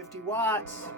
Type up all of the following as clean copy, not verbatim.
50 watts.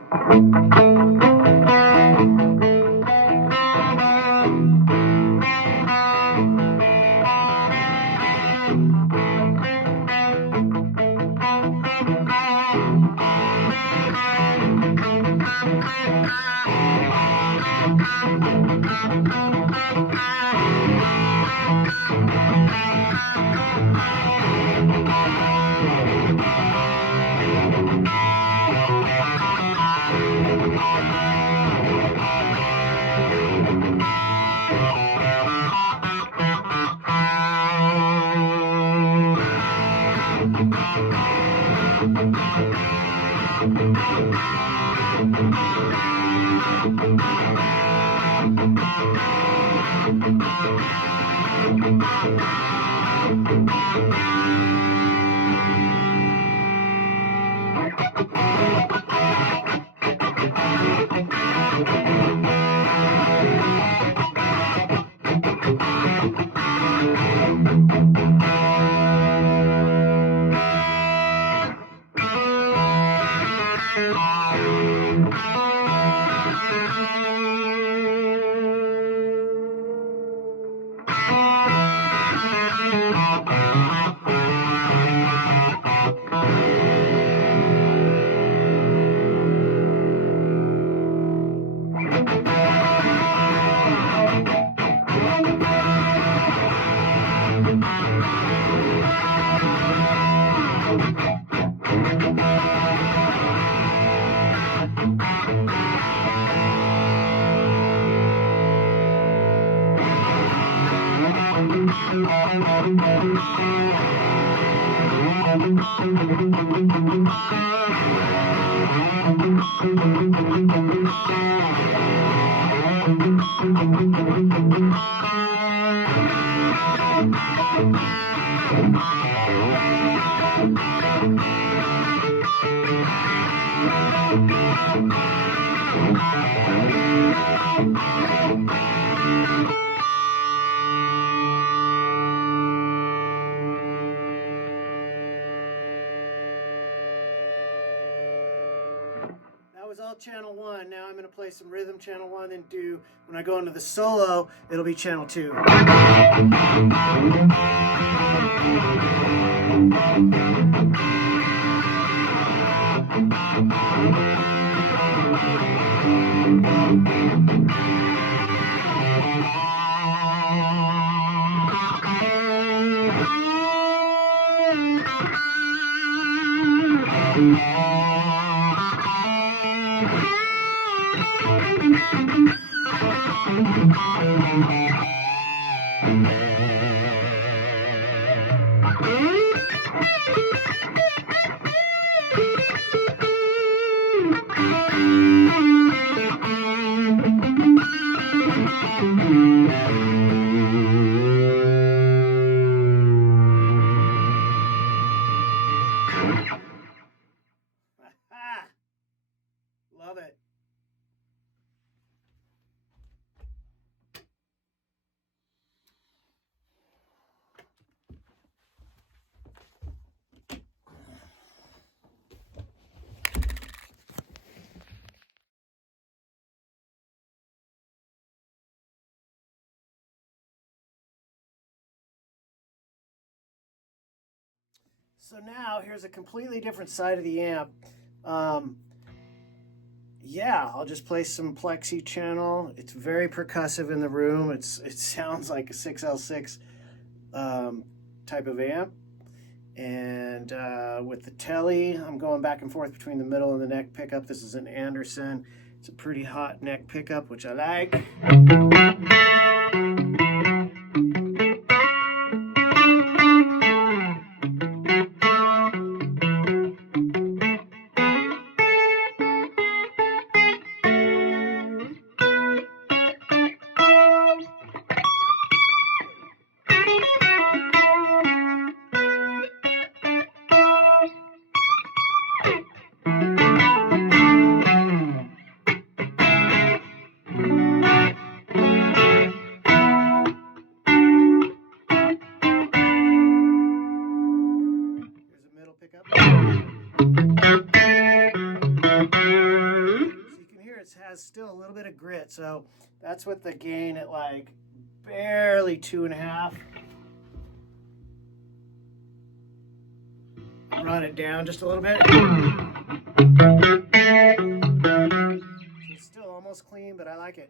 That was all channel 1. Now I'm going to play some rhythm channel 1, then when I go into the solo, it'll be channel 2. Love it. So now here's a completely different side of the amp. Yeah, I'll just play some plexi channel. It's very percussive in the room. It sounds like a 6L6 type of amp. And with the telly, I'm going back and forth between the middle and the neck pickup. This is an Anderson. It's a pretty hot neck pickup, which I like. has still a little bit of grit. So that's with the gain at like barely 2.5. Run it down just a little bit. It's still almost clean, but I like it.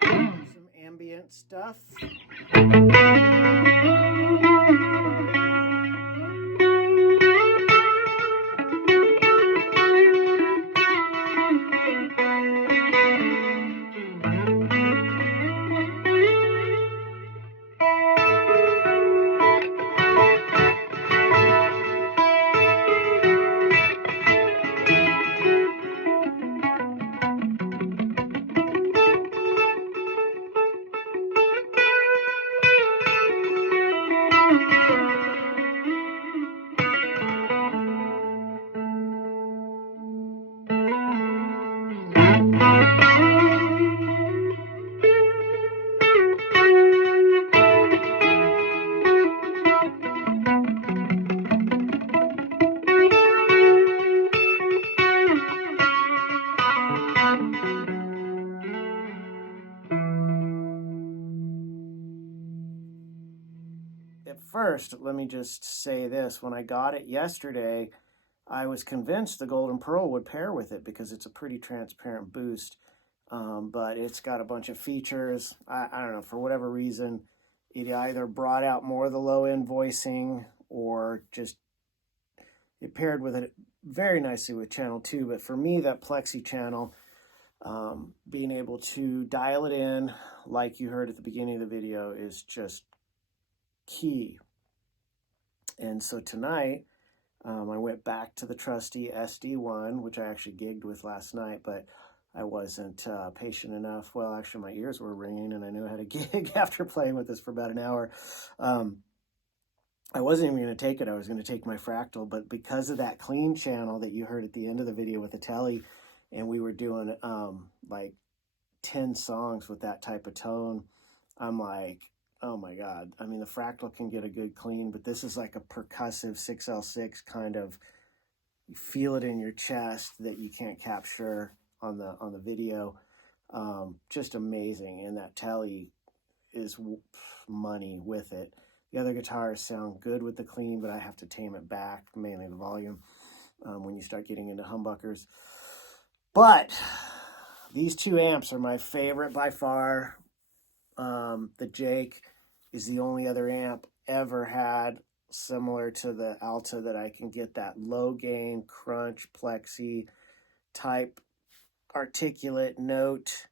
Some ambient stuff. At first, let me just say this. When I got it yesterday, I was convinced the Golden Pearl would pair with it because it's a pretty transparent boost. But it's got a bunch of features. I don't know, for whatever reason, it either brought out more of the low-end voicing or just it paired with it very nicely with channel 2. But for me, that Plexi channel, being able to dial it in like you heard at the beginning of the video is just key. And so tonight, I went back to the trusty SD1, which I actually gigged with last night, but I wasn't patient enough. Well, actually, my ears were ringing, and I knew how to gig after playing with this for about an hour. I wasn't even going to take it. I was going to take my Fractal, but because of that clean channel that you heard at the end of the video with the telly, and we were doing like 10 songs with that type of tone, I'm like, oh my God. I mean, the Fractal can get a good clean, but this is like a percussive 6L6 kind of, you feel it in your chest that you can't capture on the video. Just amazing. And that telly is money with it. The other guitars sound good with the clean, but I have to tame it back, mainly the volume, when you start getting into humbuckers. But these two amps are my favorite by far. The Jake is the only other amp ever had similar to the Alta that I can get that low gain crunch plexi type articulate note.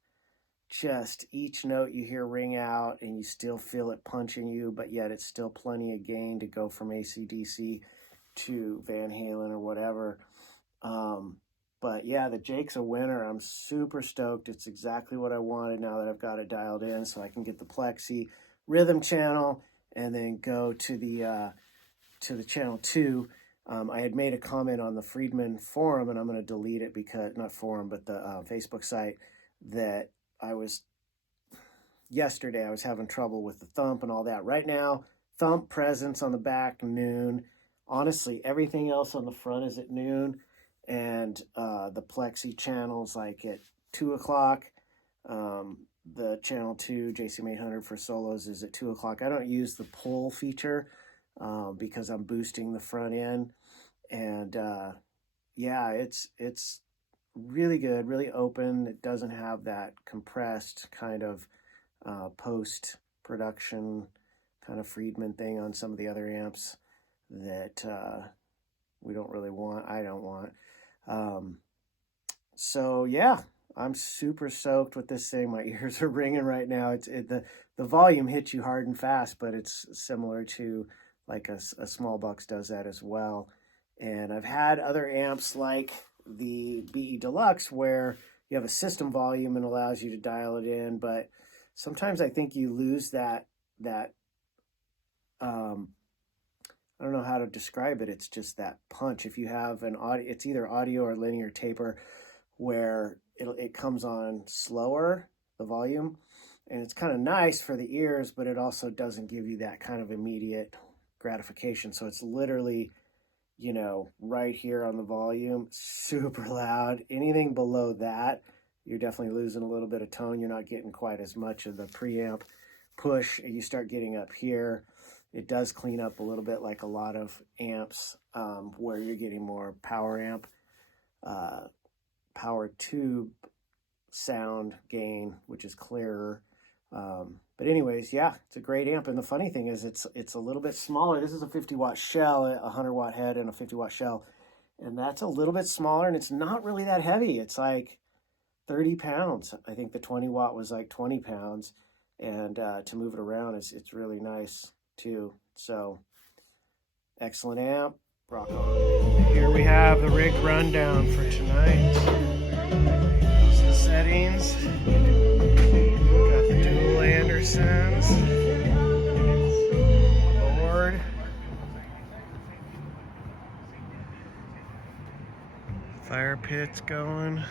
Just each note you hear ring out and you still feel it punching you, but yet it's still plenty of gain to go from AC/DC to Van Halen or whatever. But yeah, the Jake's a winner. I'm super stoked. It's exactly what I wanted now that I've got it dialed in, so I can get the Plexi rhythm channel and then go to the channel 2. I had made a comment on the Friedman forum, and I'm going to delete it because, not forum, but the Facebook site, that yesterday I was having trouble with the thump and all that. Right now, thump presence on the back, noon. Honestly, everything else on the front is at noon. And the Plexi channels like at 2 o'clock. The channel 2 JCM 800 for solos is at 2 o'clock. I don't use the pull feature because I'm boosting the front end. And yeah, it's really good, really open. It doesn't have that compressed kind of post-production kind of Friedman thing on some of the other amps that we don't really want, I don't want. So yeah, I'm super stoked with this thing. My ears are ringing right now. The volume hits you hard and fast, but it's similar to like a small box does that as well. And I've had other amps like the BE Deluxe where you have a system volume and allows you to dial it in, but sometimes I think you lose that I don't know how to describe it. It's just that punch. If you have an audio, it's either audio or linear taper where it comes on slower, the volume, and it's kind of nice for the ears, but it also doesn't give you that kind of immediate gratification. So it's literally, you know, right here on the volume, super loud. Anything below that, you're definitely losing a little bit of tone. You're not getting quite as much of the preamp push. You start getting up here, it does clean up a little bit like a lot of amps where you're getting more power amp, power tube sound gain, which is clearer. But anyways, yeah, it's a great amp. And the funny thing is it's a little bit smaller. This is a 50-watt shell, a 100-watt head and a 50-watt shell. And that's a little bit smaller, and it's not really that heavy. It's like 30 pounds. I think the 20-watt was like 20 pounds. And to move it around, it's really nice too. So excellent amp. Rock on. Here we have the rig rundown for tonight. Those are the settings. Got the dual Andersons. Board. Fire pits going.